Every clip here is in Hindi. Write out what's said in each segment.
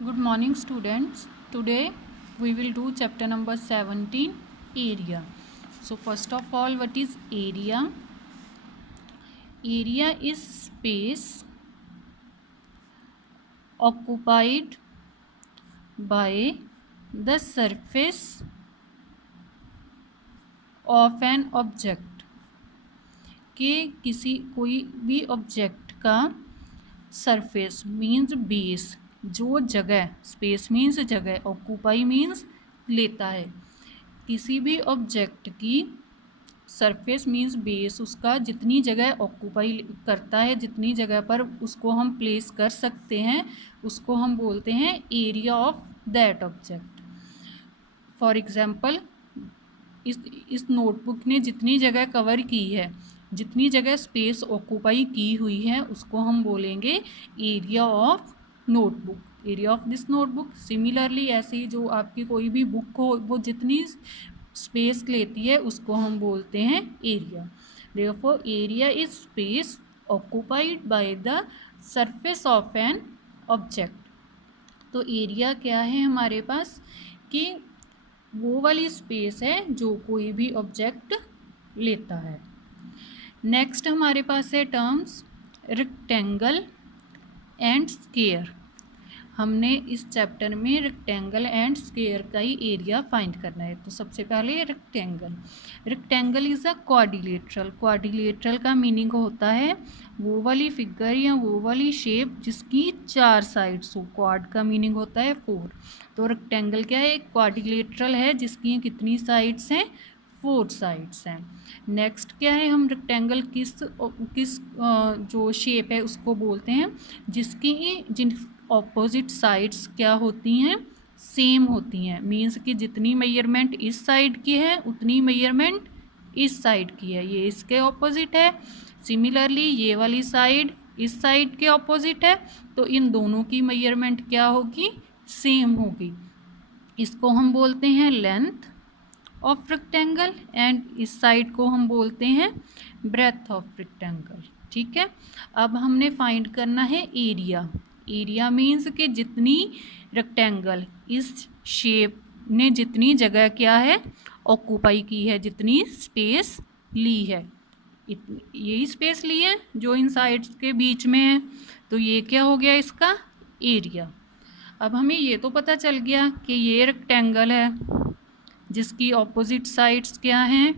Good morning, students. Today we will do chapter number 17, area. So first of all, what is area? Area is space occupied by the surface of an object. कि कोई भी ऑब्जेक्ट का सरफेस मीन्स बेस, जो जगह, स्पेस मीन्स जगह, ऑक्यूपाई मीन्स लेता है, किसी भी ऑब्जेक्ट की सरफेस मीन्स बेस, उसका जितनी जगह ऑक्यूपाई करता है, जितनी जगह पर उसको हम प्लेस कर सकते हैं, उसको हम बोलते हैं area of that object. For example, इस नोटबुक ने जितनी जगह कवर की है, जितनी जगह स्पेस ऑक्यूपाई की हुई है, उसको हम बोलेंगे area of notebook, area of this notebook. Similarly ऐसे ही जो आपकी कोई भी बुक हो, वो जितनी स्पेस लेती है उसको हम बोलते हैं area. Therefore area is space occupied by the surface of an object. तो एरिया क्या है हमारे पास, कि वो वाली स्पेस है जो कोई भी ऑब्जेक्ट लेता है. नेक्स्ट हमारे पास है टर्म्स रेक्टेंगल एंड स्क्वायर. हमने इस चैप्टर में रेक्टेंगल एंड स्क्वायर का ही एरिया फाइंड करना है. तो सबसे पहले rectangle is a quadrilateral. Quadrilateral का मीनिंग होता है वो वाली फिगर या वो वाली शेप जिसकी 4 साइड्स हो. क्वाड का मीनिंग होता है 4. तो रेक्टेंगल क्या है, एक क्वाड्रिलेटरल है जिसकी कितनी साइड्स हैं, 4 साइड्स हैं. नेक्स्ट क्या है, हम रेक्टेंगल किस जो शेप है उसको बोलते हैं जिन ऑपोजिट साइड्स क्या होती हैं, सेम होती हैं. मीन्स कि जितनी मेजरमेंट इस साइड की है उतनी मेजरमेंट इस साइड की है, ये इसके ऑपोजिट है. सिमिलरली ये वाली साइड इस साइड के ऑपोजिट है, तो इन दोनों की मेजरमेंट क्या होगी, सेम होगी. इसको हम बोलते हैं लेंथ ऑफ रेक्टेंगल एंड इस साइड को हम बोलते हैं ब्रेथ ऑफ रेक्टेंगल. ठीक है. अब हमने फाइंड करना है एरिया. एरिया मीन्स कि जितनी रेक्टेंगल इस शेप ने जितनी जगह क्या है ऑक्यूपाई की है, जितनी स्पेस ली है, यही स्पेस ली है जो इन साइड्स के बीच में है, तो ये क्या हो गया इसका एरिया. अब हमें ये तो पता चल गया कि ये रेक्टेंगल है जिसकी ऑपोजिट साइड्स क्या हैं,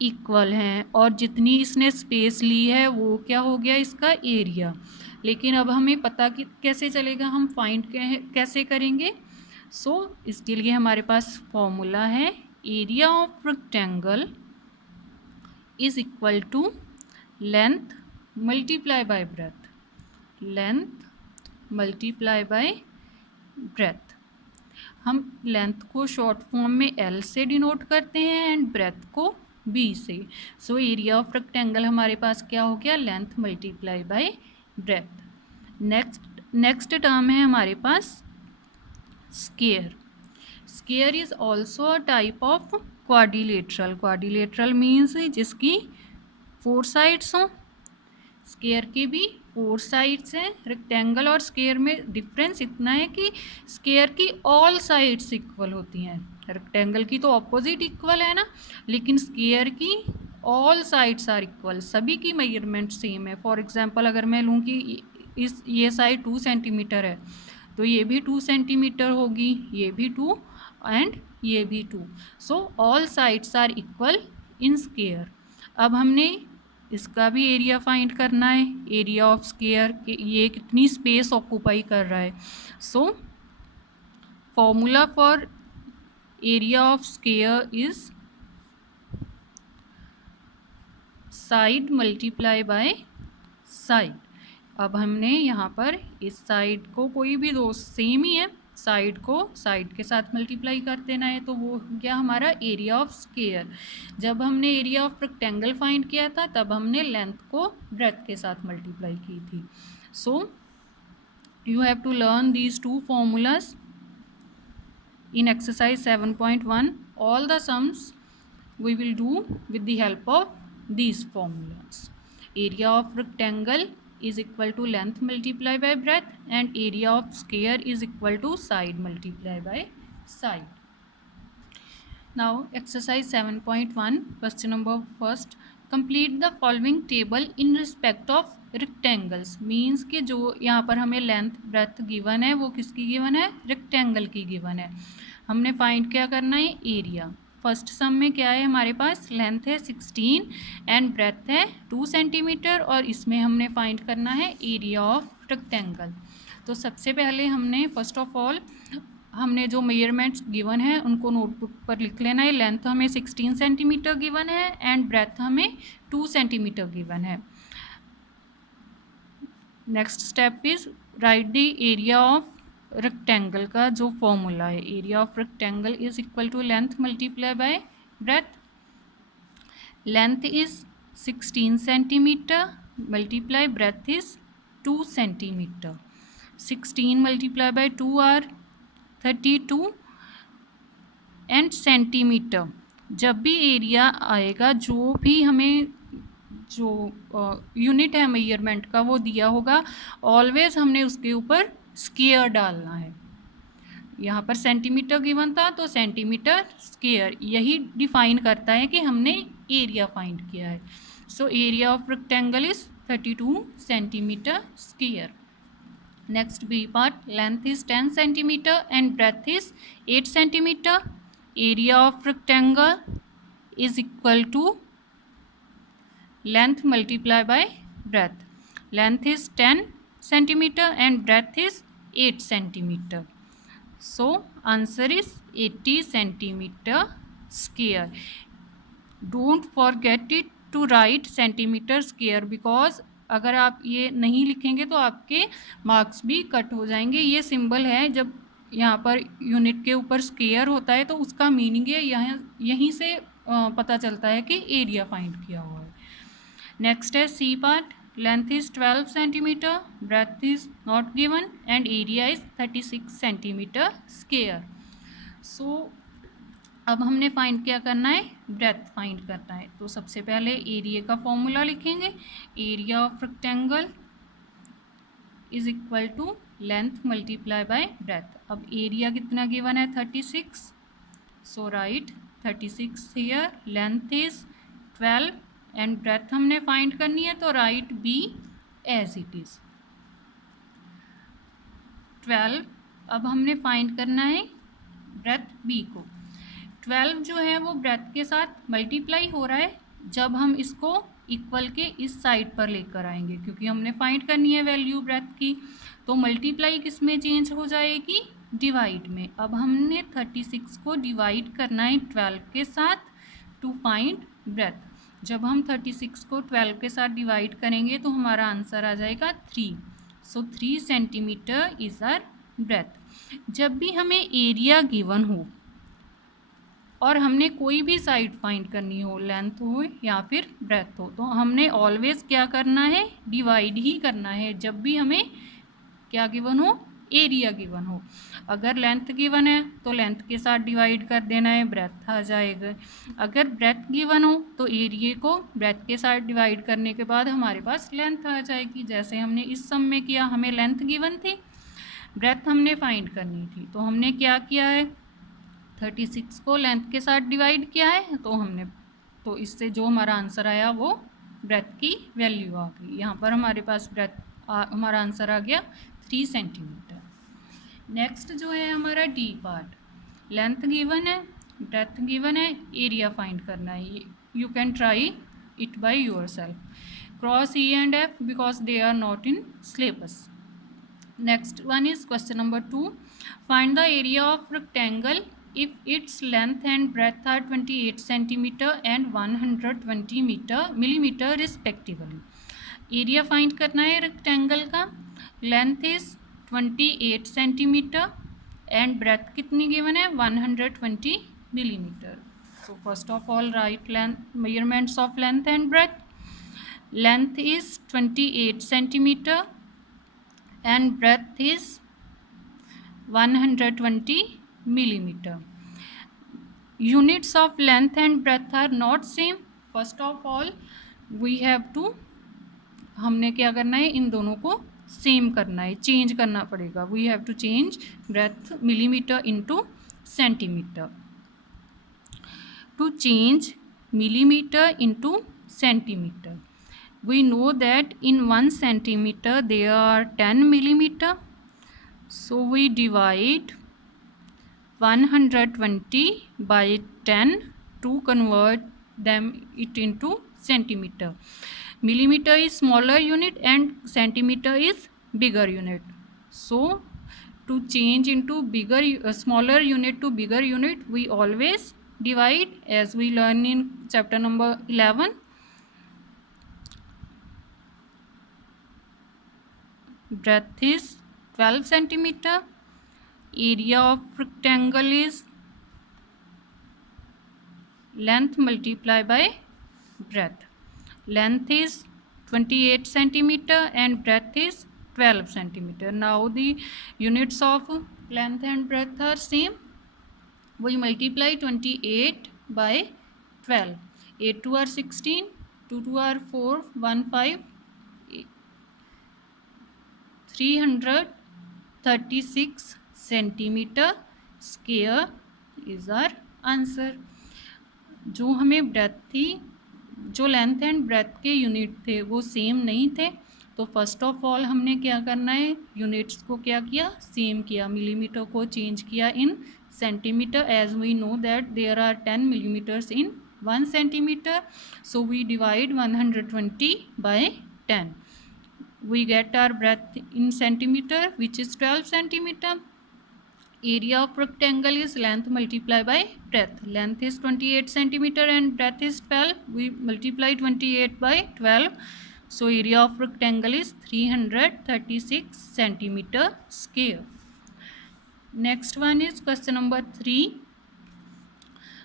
इक्वल हैं, और जितनी इसने स्पेस ली है वो क्या हो गया इसका एरिया. लेकिन अब हमें पता कि कैसे चलेगा, हम फाइंड कैसे करेंगे. इसके लिए हमारे पास फॉर्मूला है, area of rectangle is equal to length multiply by breadth. Length multiply by breadth. हम लेंथ को शॉर्ट फॉर्म में L से डिनोट करते हैं एंड ब्रेथ को B से. सो एरिया ऑफ रेक्टेंगल हमारे पास क्या हो गया, length multiply by breadth. Next term है हमारे पास square. Square is also a type of quadrilateral. Quadrilateral means जिसकी 4 साइड्स हों. स्क्वायर की भी 4 साइड्स हैं. रेक्टेंगल और स्क्वायर में डिफरेंस इतना है कि स्क्वायर की ऑल साइड्स इक्वल होती हैं. रेक्टेंगल की तो ऑपोजिट इक्वल है ना, लेकिन स्क्वायर की ऑल साइड्स आर इक्वल, सभी की मेजरमेंट सेम है. फॉर एग्जांपल अगर मैं लूँ कि ये साइड 2 सेंटीमीटर है, तो ये भी 2 सेंटीमीटर होगी, ये भी 2 एंड ये भी 2. So all sides are equal in square. अब हमने इसका भी एरिया फाइंड करना है, एरिया ऑफ स्क्वायर, ये कितनी स्पेस ऑक्यूपाई कर रहा है. So formula for area of square is side multiply by side. अब हमने यहाँ पर इस साइड को कोई भी दो सेम ही है, साइड को साइड के साथ मल्टीप्लाई कर देना है, तो वो क्या हमारा एरिया ऑफ स्क्वायर. जब हमने एरिया ऑफ रेक्टेंगल फाइंड किया था तब हमने लेंथ को ब्रेथ के साथ मल्टीप्लाई की थी. So you have to learn these 2 formulas in exercise 7.1. all the sums we will do with the help of these formulas. Area of rectangle is equal to length multiply by breadth, and area of square is equal to side multiply by side. Now exercise 7.1, question number first, complete the following table in respect of rectangles. Means कि जो यहाँ पर हमें लेंथ ब्रेथ गिवन है वो किसकी गिवन है, रेक्टेंगल की गिवन है. हमने फाइंड क्या करना है, एरिया. फर्स्ट सम में क्या है हमारे पास, लेंथ है 16 एंड ब्रेथ है 2 सेंटीमीटर, और इसमें हमने फाइंड करना है एरिया ऑफ रेक्टेंगल. तो सबसे पहले हमने फर्स्ट ऑफ ऑल हमने जो मेजरमेंट्स गिवन है उनको नोटबुक पर लिख लेना है. लेंथ हमें 16 सेंटीमीटर गिवन है एंड ब्रेथ हमें 2 सेंटीमीटर गिवन है. Next step is write the area of rectangle का जो फॉर्मूला है. Area of rectangle is equal to length multiply by breadth. Length is 16 centimetre multiply breadth is 2 centimetre. 16 multiply by 2 are 32 and centimetre. जब भी एरिया आएगा, जो भी हमें जो यूनिट है मेजरमेंट का वो दिया होगा, ऑलवेज हमने उसके ऊपर स्क्वायर डालना है. यहाँ पर सेंटीमीटर गिवन था तो सेंटीमीटर स्क्वायर यही डिफाइन करता है कि हमने एरिया फाइंड किया है. So area of rectangle is 32 centimetre square. Next B part, length is 10 centimeter and breadth is 8 centimeter. Area of rectangle is equal to length multiply by breadth. Length is 10 centimeter and breadth is 8 centimeter. So answer is 80 centimeter square. Don't forget it to write centimeter square because अगर आप ये नहीं लिखेंगे तो आपके मार्क्स भी कट हो जाएंगे. ये सिंबल है, जब यहाँ पर यूनिट के ऊपर स्क्वायर होता है तो उसका मीनिंग है यहीं से पता चलता है कि एरिया फाइंड किया हुआ है. नेक्स्ट है C part. Length is 12 centimetre, breadth is not given and area is 36 centimetre square. So अब हमने फाइंड क्या करना है, ब्रेथ फाइंड करना है. तो सबसे पहले एरिया का फॉर्मूला लिखेंगे. Area of rectangle is equal to length multiply by breadth. अब एरिया कितना गिवन है, 36. So write 36 here. Length is 12 and breadth हमने फाइंड करनी है तो write B as it is 12. अब हमने फाइंड करना है ब्रेथ बी को. 12 जो है वो ब्रेथ के साथ मल्टीप्लाई हो रहा है जब हम इसको इक्वल के इस साइड पर लेकर आएंगे, क्योंकि हमने फाइंड करनी है वैल्यू ब्रेथ की. तो मल्टीप्लाई किस में चेंज हो जाएगी, डिवाइड में. अब हमने 36 को डिवाइड करना है 12 के साथ टू फाइंड ब्रेथ. जब हम 36 को 12 के साथ डिवाइड करेंगे तो हमारा आंसर आ जाएगा 3. सो 3 सेंटीमीटर इज आर ब्रेथ. जब भी हमें एरिया गिवन हो और हमने कोई भी साइड फाइंड करनी हो, लेंथ हो या फिर ब्रेथ हो, तो हमने ऑलवेज क्या करना है, डिवाइड ही करना है. जब भी हमें क्या गिवन हो, एरिया गिवन हो. अगर लेंथ गिवन है तो लेंथ के साथ डिवाइड कर देना है, ब्रेथ आ जाएगा. अगर ब्रेथ गिवन हो तो एरिया को ब्रेथ के साथ डिवाइड करने के बाद हमारे पास लेंथ आ जाएगी. जैसे हमने इस सम में किया, हमें लेंथ गिवन थी, ब्रेथ हमने फाइंड करनी थी, तो हमने क्या किया है, 36 को लेंथ के साथ डिवाइड किया है तो इससे जो हमारा आंसर आया वो ब्रेथ की वैल्यू आ गई. यहाँ पर हमारे पास हमारा आंसर आ गया 3 सेंटीमीटर. नेक्स्ट जो है हमारा डी पार्ट. लेंथ गिवन है, ब्रेथ गिवन है, एरिया फाइंड करना है. You can try it by yourself. Cross E and F because they are not in syllabus. Next one is question number 2. Find the area of rectangle if its length and breadth are 28 centimeter and 120 millimeter respectively. Area find करना है रेक्टेंगल का. Length is 28 centimetre and breadth कितनी गिवन है, 120 millimetre. So first of all write length measurements of length and breadth. Length is 28 centimetre and breadth is 120 millimeter. Units of length and breadth are not same. First of all we have to हमने क्या करना है, इन दोनों को सेम करना है, चेंज करना पड़ेगा. We have to change breadth millimetre into centimetre. To change millimeter into centimeter, we know that in 1 centimeter there are 10 millimeter, so we divide 120 by 10 to convert them it into centimeter. Millimeter is smaller unit and centimeter is bigger unit. So to change into smaller unit to bigger unit, we always divide, as we learn in chapter number 11. Breadth is 12 centimeter. Area of rectangle is length multiplied by breadth. Length is 28 centimeter and breadth is 12 centimeter. Now the units of length and breadth are same. We multiply 28 by 12. 8 2 are 16, 2 2 are 4, 1 5, 336 centimeter square is our answer. जो हमें ब्रेथ थी, जो लेंथ एंड ब्रेथ के यूनिट थे वो सेम नहीं थे, तो फर्स्ट ऑफ ऑल हमने क्या करना है, यूनिट्स को क्या किया, सेम किया. मिलीमीटर को चेंज किया in centimetre, as we know that there are 10 millimeters in 1 centimeter, so we divide 120 by 10. We get our breadth in centimeter, which is 12 centimeter. Area of rectangle is length multiplied by breadth. Length is 28 centimeter and breadth is 12. We multiply 28 by 12. So area of rectangle is 336 centimeter square. Next one is question number 3.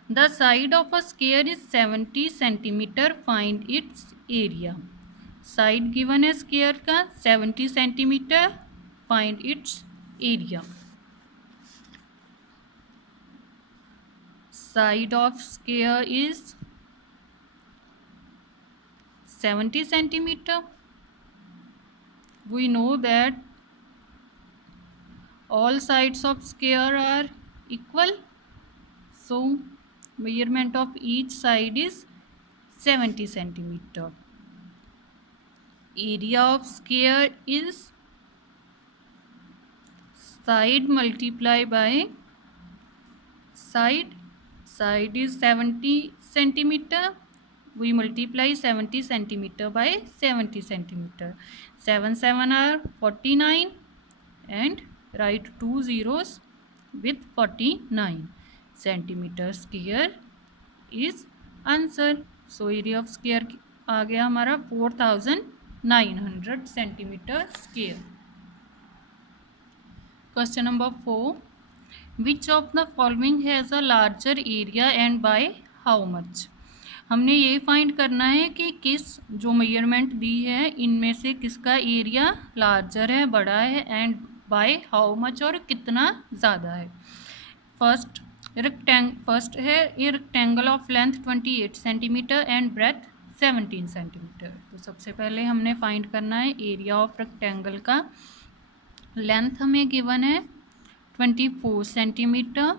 The side of a square is 70 centimeter. Find its area. Side given है square का 70 centimeter. Find its area. Side of square is 70 centimeter. We know that all sides of square are equal, so measurement of each side is 70 centimeter. Area of square is side multiplied by side. Side is 70 centimeter. We multiply 70 centimeter by 70 centimeter. 7 7 are 49 and write 2 zeros with 49 centimeter square is answer. So area of square आ गया हमारा 4900 centimeter square. Question number 4. Which of the following has a larger area and by how much? हमने ये फाइंड करना है कि किस जो मेजरमेंट दी है इनमें से किसका एरिया लार्जर है, बड़ा है, एंड बाय हाउ मच, और कितना ज़्यादा है. फर्स्ट है ये rectangle of length 28 centimetre and breadth 17 centimetre. तो सबसे पहले हमने फाइंड करना है एरिया ऑफ रेक्टेंगल का. लेंथ हमें गिवन है 24 centimeter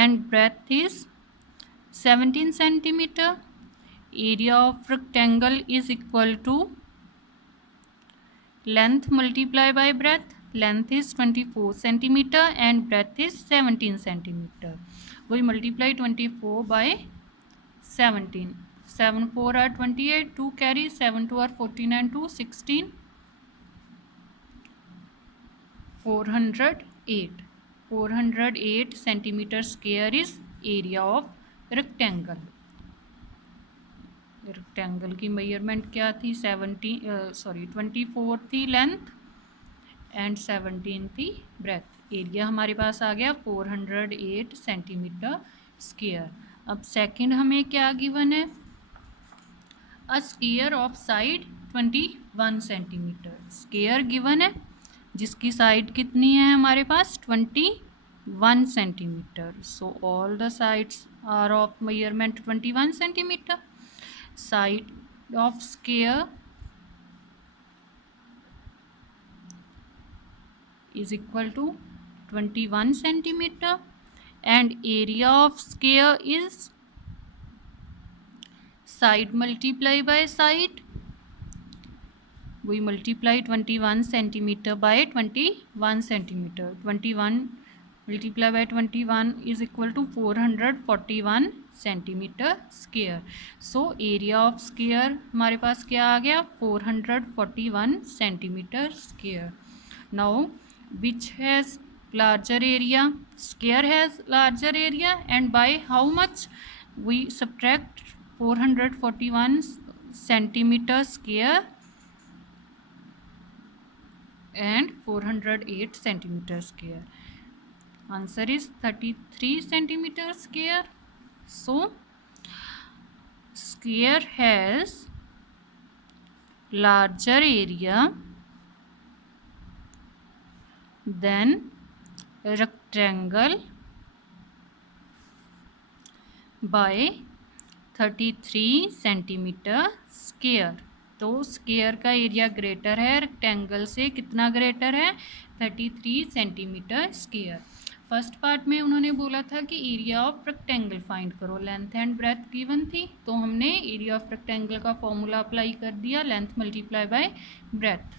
and breadth is 17 centimeter. Area of rectangle is equal to length multiplied by breadth. Length is 24 centimeter and breadth is 17 centimeter. We multiply 24 by 17. 7 4 are 28, 2 carry, 7 2 are 14 and 2 16. 408 centimeter square is area of rectangle. Rectangle की मेजरमेंट क्या थी, 24 थी लेंथ एंड 17 थी ब्रेथ. एरिया हमारे पास आ गया 408 सेंटीमीटर स्क्वायर. अब सेकंड हमें क्या गिवन है, a square of side 21 centimetre. Square given है जिसकी साइड कितनी है हमारे पास 21 centimetre. So all the sides are of measurement 21 centimetre. Side of square is equal to 21 centimeter and area of square is side multiply by side. We multiply 21 centimeter by 21 centimeter. 21 multiply by 21 is equal to 441 centimeter square. So area of square हमारे पास क्या आ गया 441 centimeter square. Now which has larger area? Square has larger area, and by how much? We subtract 441 centimeter square and 408 centimeter square. Answer is 33 centimeter square. So square has larger area than rectangle by 33 centimeter square. तो स्क्वायर का एरिया ग्रेटर है रेक्टेंगल से, कितना ग्रेटर है 33 सेंटीमीटर स्क्वायर. फर्स्ट पार्ट में उन्होंने बोला था कि एरिया ऑफ रेक्टेंगल फाइंड करो, लेंथ एंड ब्रेथ गिवन थी, तो हमने एरिया ऑफ रेक्टेंगल का फॉर्मूला अप्लाई कर दिया, length multiply by breadth.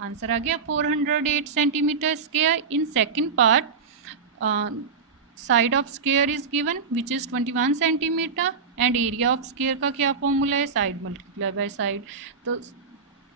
Answer आ गया 408 centimetre square. In second part side of square is given which is 21 centimetre and area of square का क्या फॉर्मूला है साइड मल्टीप्लाई बाय साइड. तो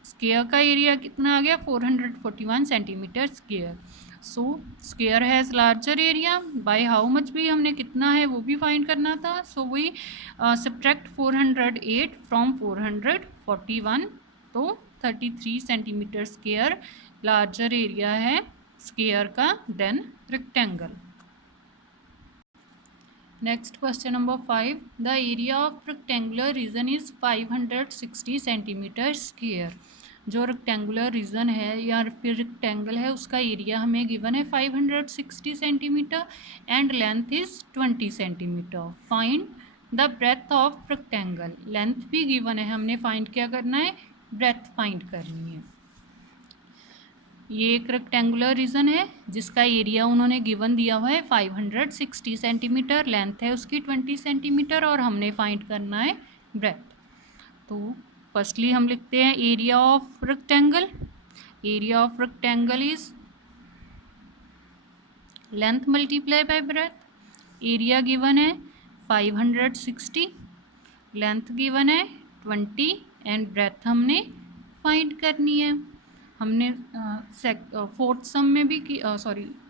स्क्वायर का एरिया कितना आ गया 441 centimetre square. So square has larger area by how much भी हमने कितना है वो भी फाइंड करना था. So we subtract 408 from 441. तो 33 सेंटीमीटर स्क्वायर लार्जर एरिया है स्क्वायर का than rectangle. Next question number 5. The area of rectangular region is 560 centimeter square. जो रेक्टेंगुलर रीजन है या फिर रेक्टेंगल है उसका एरिया हमें गिवन है 560 centimetre and length is 20 centimetre. Find the breadth of rectangle. Length भी गिवन है, हमने फाइंड क्या करना है ब्रेथ फाइंड करनी है. ये एक रेक्टेंगुलर रीजन है जिसका एरिया उन्होंने गिवन दिया हुआ है 560 सेंटीमीटर, लेंथ है उसकी 20 सेंटीमीटर और हमने फाइंड करना है ब्रेथ. तो फर्स्टली हम लिखते हैं area of rectangle. Area of rectangle is length multiply by breath. Area given है 560, लेंथ गिवन है 20 एंड ब्रेथ हमने फाइंड करनी है. हमने फोर्थ सम में भी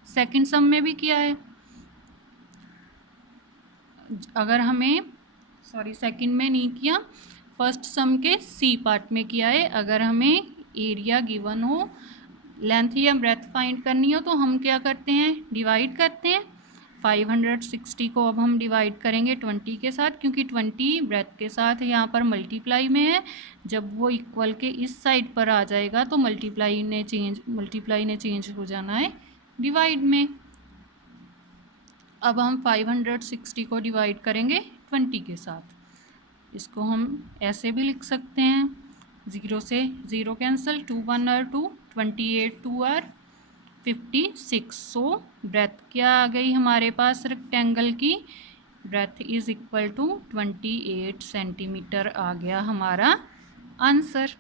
सेकंड सम में भी किया है. अगर हमें सेकंड में नहीं किया, फर्स्ट सम के सी पार्ट में किया है. अगर हमें एरिया गिवन हो, लेंथ या ब्रेथ फाइंड करनी हो तो हम क्या करते हैं डिवाइड करते हैं. 560 को अब हम डिवाइड करेंगे 20 के साथ, क्योंकि 20 ब्रेथ के साथ यहाँ पर मल्टीप्लाई में है. जब वो इक्वल के इस साइड पर आ जाएगा तो मल्टीप्लाई ने चेंज हो जाना है डिवाइड में. अब हम 560 को डिवाइड करेंगे 20 के साथ. इसको हम ऐसे भी लिख सकते हैं, 0 से 0 कैंसिल, 2 1 और 2, 28 2 और 56. सो ब्रेथ क्या आ गई हमारे पास रेक्टेंगल की, breadth is equal to 28 centimetre आ गया हमारा आंसर.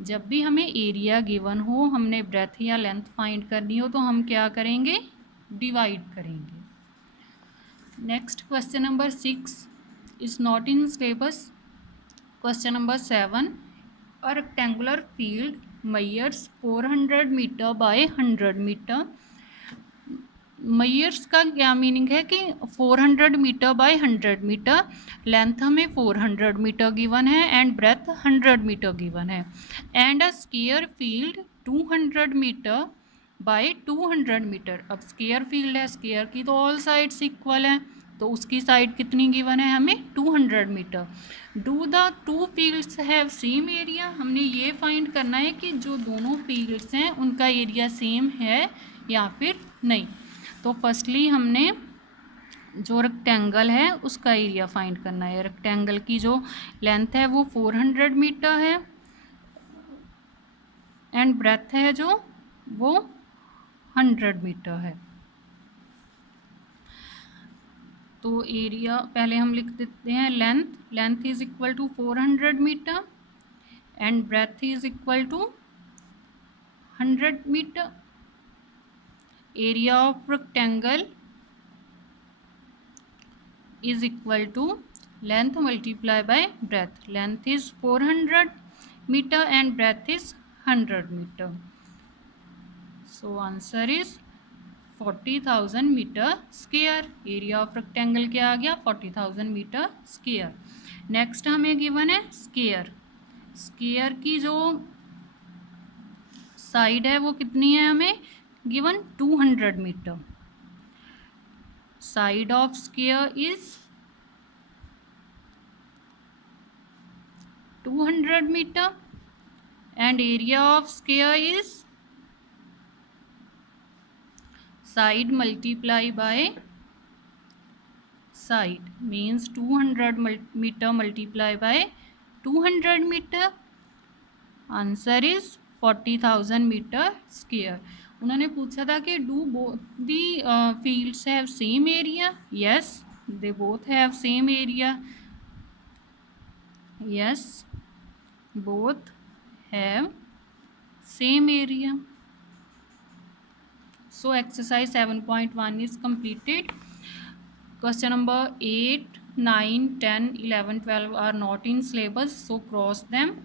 जब भी हमें एरिया गिवन हो, हमने ब्रेथ या लेंथ फाइंड करनी हो तो हम क्या करेंगे डिवाइड करेंगे. Next question number 6 is not in syllabus. Question number 7. A rectangular field measures 400 metre by 100 metre. Measures का क्या मीनिंग है कि 400 मीटर बाय 100 मीटर. लेंथ हमें 400 मीटर गिवन है एंड ब्रेथ 100 मीटर गिवन है. And a square field 200 metre by 200 metre. अब स्क्वायर फील्ड है, स्क्वायर की तो ऑल साइड्स इक्वल है, तो उसकी साइड कितनी गिवन है हमें 200 metre. Do the two fields have same area. हमने ये फाइंड करना है कि जो दोनों फील्ड्स हैं उनका एरिया सेम है या फिर नहीं. तो फर्स्टली हमने जो रेक्टेंगल है उसका एरिया फाइंड करना है. रेक्टेंगल की जो लेंथ है वो 400 मीटर है एंड ब्रेथ है जो वो 100 मीटर है। तो एरिया पहले हम लिख देते हैं, length is equal to 400 metre and breadth is equal to 100 metre. Area of rectangle is equal to length multiply by breadth. Length is 400 meter and breadth is 100 meter. So answer is 40,000 metre square. Area of rectangle क्या आ गया, 40,000 मीटर स्क्वायर। नेक्स्ट हमें गिवन है स्क्वायर। स्क्वायर की जो साइड है वो कितनी है, हमें given 200 metre. Side of square is 200 meter and area of square is side multiply by side, means 200 meter multiply by 200 meter. Answer is 40,000 meter square. उन्होंने पूछा था कि do both the fields have same area? Yes, they both have same area. Yes, both have same area. So exercise 7.1 is completed. Question number 8, 9, 10, 11, 12 are not in syllabus, so cross them.